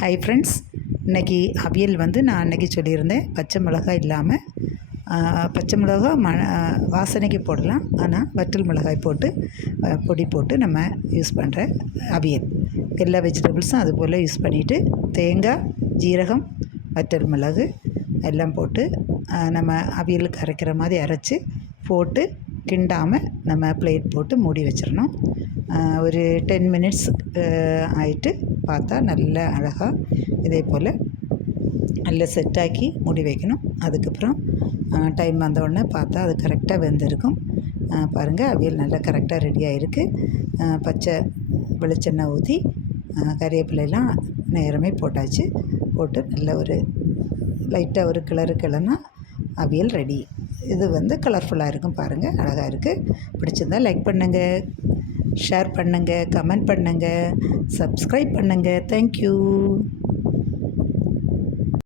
Hi friends, இன்றைக்கி அவியல் நான் அன்றைக்கி சொல்லியிருந்தேன். பச்சை மிளகாய் இல்லாமல் பச்சை மிளகா வாசனைக்கு போடலாம், ஆனால் வற்றல் மிளகாய் போட்டு பொடி போட்டு நம்ம யூஸ் பண்ணுற அவியல். எல்லா வெஜிடபிள்ஸும் அதுபோல் யூஸ் பண்ணிவிட்டு தேங்காய், ஜீரகம், வற்றல் மிளகு எல்லாம் போட்டு நம்ம அவியலுக்கு அரைக்கிற மாதிரி அரைச்சி போட்டு கிண்டாமல் நம்ம பிளேட் போட்டு மூடி வச்சிடணும். ஒரு 10 மினிட்ஸ் ஆகிட்டு பார்த்தா நல்ல அழகாக இதே போல் நல்லா செட்டாக்கி மூடி வைக்கணும். அதுக்கப்புறம் டைம் வந்தவுடனே பார்த்தா அது கரெக்டாக வெந்திருக்கும். பாருங்கள், அவியல் நல்லா கரெக்டாக ரெடியாக இருக்குது. பச்சை வெளிச்செண்ணெய் ஊற்றி கறிவேப்பிலையெல்லாம் நேரமே போட்டாச்சு. போட்டு நல்ல ஒரு லைட்டாக ஒரு கிளறுனா அவியல் ரெடி. இது கலர்ஃபுல்லாக இருக்கும். பாருங்கள், அழகாக இருக்குது. பிடிச்சிருந்தால் லைக் பண்ணுங்கள், ஷேர் பண்ணுங்கள், கமெண்ட் பண்ணுங்கள், சப்ஸ்கிரைப் பண்ணுங்கள். தேங்க்யூ.